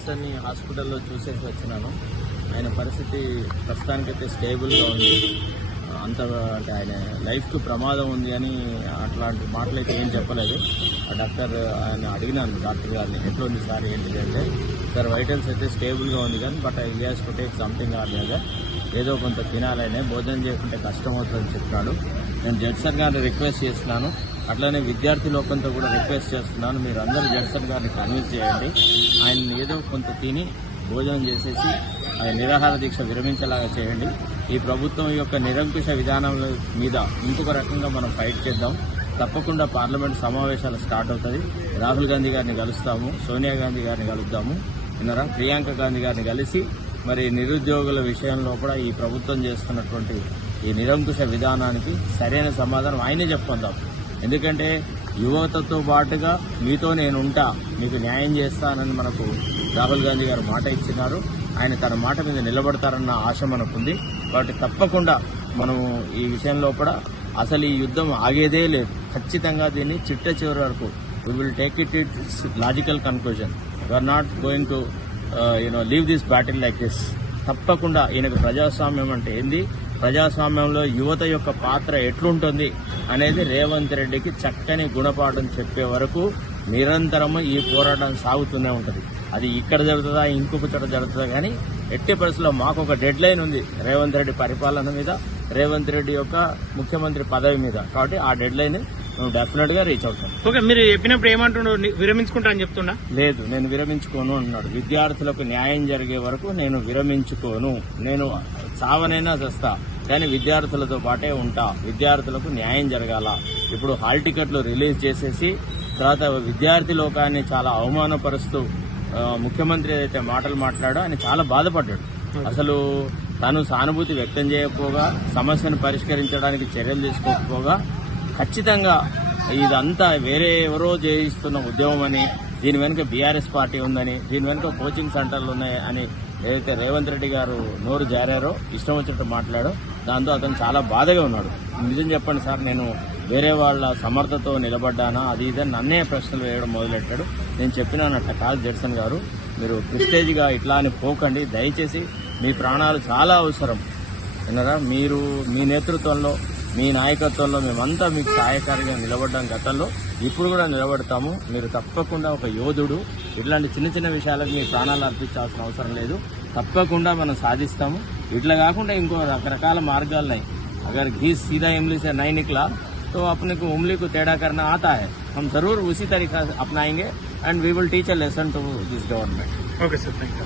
జడ్సన్ని హాస్పిటల్లో చూసేసి వచ్చినాను. ఆయన పరిస్థితి ప్రస్తుతానికైతే స్టేబుల్గా ఉంది. అంత అంటే ఆయన లైఫ్కి ప్రమాదం ఉంది అని అట్లాంటి మాటలు అయితే ఏం చెప్పలేదు. ఆ డాక్టర్ ఆయన అడిగినాను డాక్టర్ గారిని, ఎట్లా ఉంది సార్ ఏంటిది అంటే, సార్ వైటల్స్ అయితే స్టేబుల్గా ఉంది కానీ but I gas to take something or లేదా, ఏదో కొంత తినాలనే, భోజనం చేయకుంటే కష్టం అవుతుందని చెప్పాడు. నేను జడ్సన్ గారిని రిక్వెస్ట్ చేస్తున్నాను, అట్లనే విద్యార్థి లోకంతో కూడా రిక్వెస్ట్ చేస్తున్నాను, మీరు అందరూ జడ్సన్ గారిని కన్విన్స్ చేయండి, ఆయన ఏదో కొంత తిని భోజనం చేసేసి ఆయన నిరాహార దీక్ష విరమించేలాగా చేయండి. ఈ ప్రభుత్వం యొక్క నిరంకుశ విధానాల మీద ఇంకొక రకంగా మనం ఫైట్ చేద్దాం. తప్పకుండా పార్లమెంట్ సమావేశాలు స్టార్ట్ అవుతుంది. రాహుల్ గాంధీ గారిని కలుస్తాము, సోనియా గాంధీ గారిని కలుద్దాము, విన్నారా, ప్రియాంక గాంధీ గారిని కలిసి మరి నిరుద్యోగుల విషయంలో కూడా ఈ ప్రభుత్వం చేస్తున్నటువంటి ఈ నిరంకుశ విధానానికి సరైన సమాధానం ఆయనే చెప్పుకుందాం. ఎందుకంటే యువతతో పాటుగా మీతో నేను ఉంటా, మీకు న్యాయం చేస్తానని మనకు రాహుల్ గాంధీ గారు మాట ఇచ్చినారు. ఆయన తన మాట మీద నిలబడతారన్న ఆశ మనకుంది. కాబట్టి తప్పకుండా మనం ఈ విషయంలో కూడా అసలు ఈ యుద్ధం ఆగేదే లేదు. ఖచ్చితంగా దీన్ని చిట్ట చివరి వరకు we will take its logical conclusion. We are not going to leave this battle like this. తప్పకుండా ఈయనకు ప్రజాస్వామ్యం అంటే ఏంది, ప్రజాస్వామ్యంలో యువత యొక్క పాత్ర ఎట్లుంటుంది అనేది రేవంత్ రెడ్డికి చక్కని గుణపాఠం చెప్పే వరకు నిరంతరము ఈ పోరాటం సాగుతూనే ఉంటుంది. అది ఇక్కడ జరుగుతుందా ఇంకొక చోట జరుగుతుందా కానీ ఎట్టి పరిస్థితుల్లో మాకు ఒక డెడ్ లైన్ ఉంది రేవంత్ రెడ్డి పరిపాలన మీద, రేవంత్ రెడ్డి యొక్క ముఖ్యమంత్రి పదవి మీద. కాబట్టి ఆ డెడ్ లైన్ మేము డెఫినెట్ గా రీచ్ అవుతాం. ఓకే, మీరు చెప్పినప్పుడు ఏమంటున్నాడు, విరమించుకుంటా అని చెప్తున్నా? లేదు, నేను విరమించుకోను అన్నాడు. విద్యార్థులకు న్యాయం జరిగే వరకు నేను విరమించుకోను, నేను చావనైనా చేస్తా కానీ విద్యార్థులతో పాటే ఉంటా, విద్యార్థులకు న్యాయం జరగాల. ఇప్పుడు హాల్ టికెట్లు రిలీజ్ చేసేసి తర్వాత విద్యార్థి లోకాన్ని చాలా అవమానపరుస్తూ ముఖ్యమంత్రి ఏదైతే మాటలు మాట్లాడో ఆయన చాలా బాధపడ్డాడు. అసలు తను సానుభూతి వ్యక్తం చేయకపోగా, సమస్యను పరిష్కరించడానికి చర్యలు తీసుకోకపోగా, ఖచ్చితంగా ఇదంతా వేరే ఎవరో చేయిస్తున్న ఉద్యమం అని, దీని వెనుక బీఆర్ఎస్ పార్టీ ఉందని, దీని వెనుక కోచింగ్ సెంటర్లు ఉన్నాయి అని ఏదైతే రేవంత్ రెడ్డి గారు నోరు జారారో, ఇష్టం వచ్చినట్టు మాట్లాడో, దాంతో అతను చాలా బాధగా ఉన్నాడు. నిజం చెప్పండి సార్, నేను వేరే వాళ్ళ సమర్థతో నిలబడ్డానా అది ఇదని నన్నే ప్రశ్నలు వేయడం మొదలెట్టాడు. నేను చెప్పినానట్ట కాదు జడ్సన్ గారు, మీరు ప్రిస్టేజ్గా ఇట్లా అని పోకండి, దయచేసి మీ ప్రాణాలు చాలా అవసరం విన్నారా. మీరు మీ నేతృత్వంలో, మీ నాయకత్వంలో మేమంతా మీకు సహాయకారిగా నిలబడ్డాం గతంలో, ఇప్పుడు కూడా నిలబడతాము. మీరు తప్పకుండా ఒక యోధుడు, ఇట్లాంటి చిన్న చిన్న విషయాలకు మీ ప్రాణాలు అర్పించాల్సిన అవసరం లేదు, తప్పకుండా మనం సాధిస్తాము. ఇట్లా కాకుండా ఇంకో రకరకాల మార్గాలున్నాయి. अगर घी सीधा इमली से नहीं निकला तो अपने को उंगली को टेढ़ा करना आता है. हम जरूर उसी तरीका से अपनाएंगे and we will teach a lesson to this government. Okay sir, thank you.